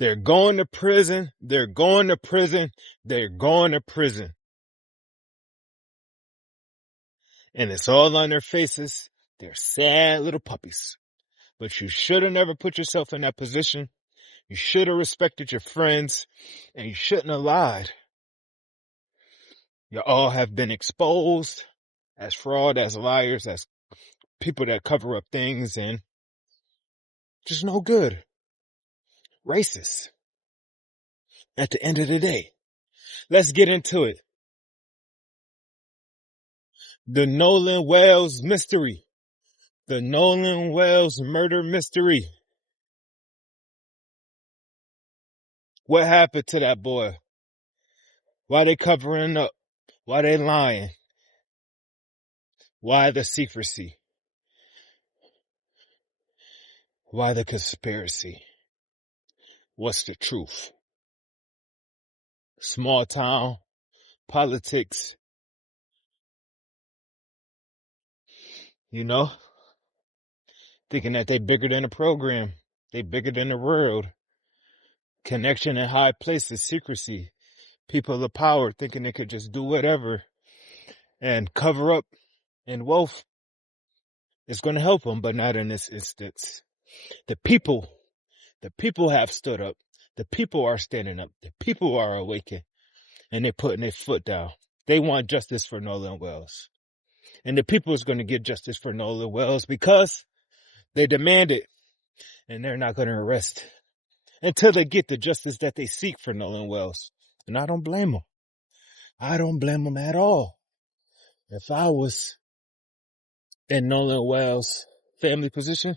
They're going to prison. They're going to prison. They're going to prison. And it's all on their faces. They're sad little puppies. But you should have never put yourself in that position. You should have respected your friends. And you shouldn't have lied. You all have been exposed as fraud, as liars, as people that cover up things, and just no good. Racist. At the end of the day. Let's get into it. The Nolan Wells mystery. The Nolan Wells murder mystery. What happened to that boy? Why they covering up? Why they lying? Why the secrecy? Why the conspiracy? What's the truth? Small town politics. You know? Thinking that they bigger than the program. They bigger than the world. Connection in high places, secrecy. People of power thinking they could just do whatever and cover up and wealth. It's going to help them, but not in this instance. The people have stood up. The people are standing up. The people are awakened, and they're putting their foot down. They want justice for Nolan Wells. And the people is going to get justice for Nolan Wells because they demand it, and they're not going to arrest until they get the justice that they seek for Nolan Wells. And I don't blame them. I don't blame them at all. If I was in Nolan Wells' family position,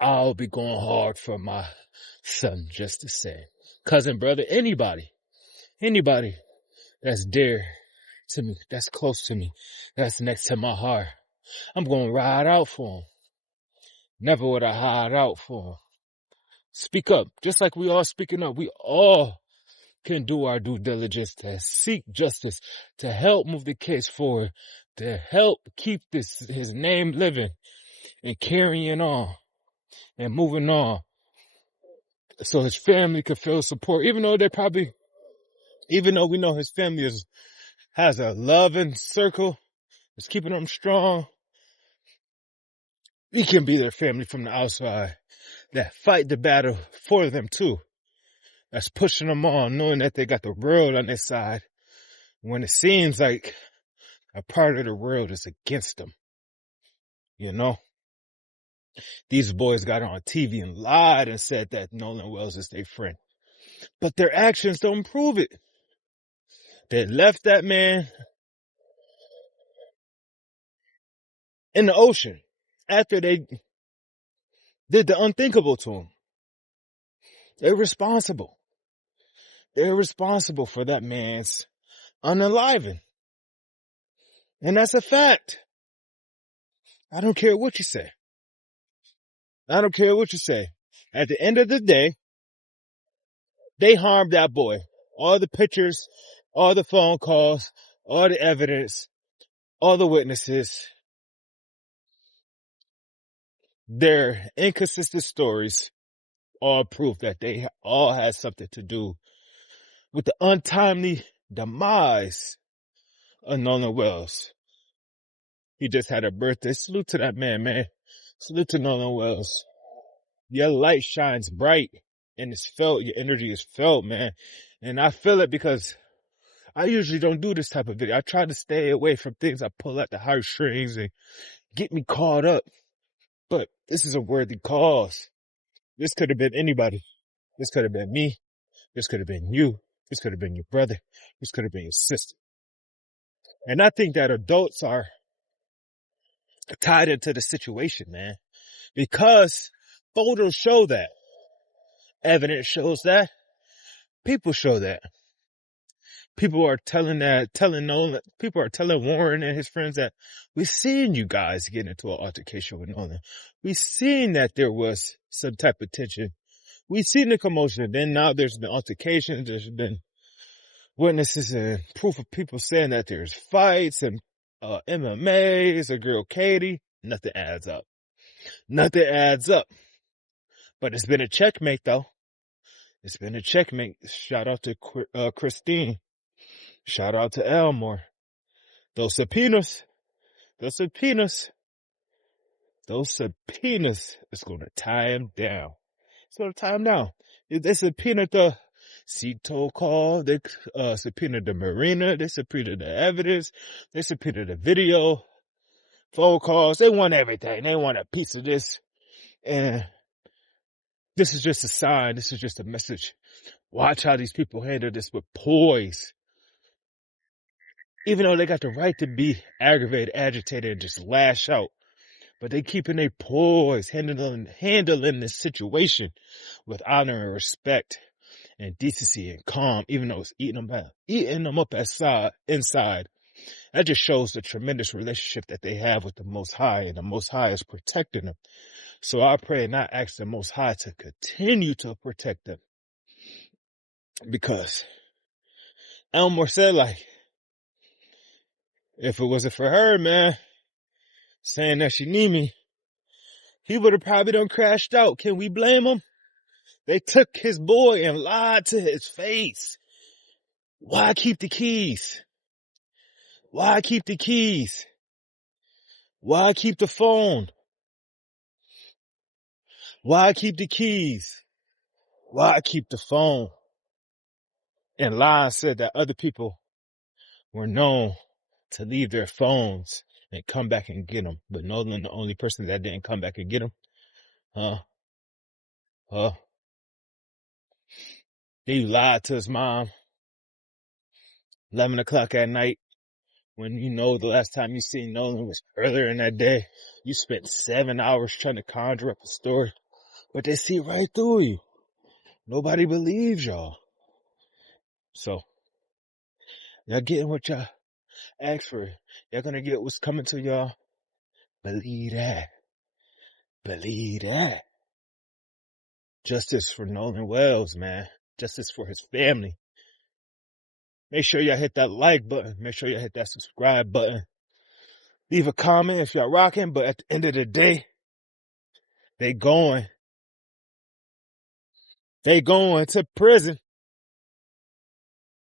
I'll be going hard for my son just the same. Cousin, brother, anybody that's dear to me, that's close to me, that's next to my heart, I'm going to ride out for him. Never would I hide out for him. Speak up. Just like we all speaking up, we all can do our due diligence to seek justice, to help move the case forward, to help keep his name living and carrying on and moving on so his family could feel support, even though we know his family has a loving circle, it's keeping them strong. We can be their family from the outside that fight the battle for them too. That's pushing them on, knowing that they got the world on their side when it seems like a part of the world is against them. You know? These boys got on TV and lied and said that Nolan Wells is their friend. But their actions don't prove it. They left that man in the ocean after they did the unthinkable to him. They're responsible. They're responsible for that man's unaliving. And that's a fact. I don't care what you say. I don't care what you say. At the end of the day, they harmed that boy. All the pictures, all the phone calls, all the evidence, all the witnesses, their inconsistent stories all prove that they all had something to do with the untimely demise of Nolan Wells. He just had a birthday. Salute to that man. Salute to Nolan Wells. Your light shines bright and it's felt. Your energy is felt, man. And I feel it because I usually don't do this type of video. I try to stay away from things that pull at the heartstrings and get me caught up. But this is a worthy cause. This could have been anybody. This could have been me. This could have been you. This could have been your brother. This could have been your sister. And I think that adults are tied into the situation, man, because photos show that. Evidence shows that. People show that. People are telling Nolan, people are telling Warren and his friends that we've seen you guys get into an altercation with Nolan. We've seen that there was some type of tension. We've seen the commotion. Then now there's been altercations. There's been witnesses and proof of people saying that there's fights and MMAs, a girl Katie. Nothing adds up. Nothing adds up. But it's been a checkmate though. It's been a checkmate. Shout out to Christine. Shout out to Elmore. Those subpoenas, those subpoenas is going to tie him down. It's going to tie him down. They subpoenaed the Cito call. They subpoenaed the marina. They subpoenaed the evidence. They subpoenaed the video, phone calls. They want everything. They want a piece of this. And this is just a sign. This is just a message. Watch how these people handle this with poise. Even though they got the right to be aggravated, agitated, and just lash out. But they keeping their poise, handling this situation with honor and respect and decency and calm, even though it's eating them up inside. That just shows the tremendous relationship that they have with the Most High, and the Most High is protecting them. So I pray and I ask the Most High to continue to protect them. Because Elmore said, like, if it wasn't for her, man, saying that she need me, he would have probably done crashed out. Can we blame him? They took his boy and lied to his face. Why keep the keys? Why keep the keys? Why keep the phone? Why keep the keys? Why keep the phone? And Lion said that other people were known to leave their phones and come back and get them. But Nolan, the only person that didn't come back and get them. They lied to his mom. 11 o'clock at night. When you know the last time you seen Nolan was earlier in that day. You spent 7 hours trying to conjure up a story. But they see right through you. Nobody believes y'all. So, y'all getting what y'all asked for. Y'all gonna get what's coming to y'all. Believe that. Believe that. Justice for Nolan Wells, man. Justice for his family. Make sure y'all hit that like button. Make sure y'all hit that subscribe button. Leave a comment if y'all rocking. But at the end of the day, they going to prison.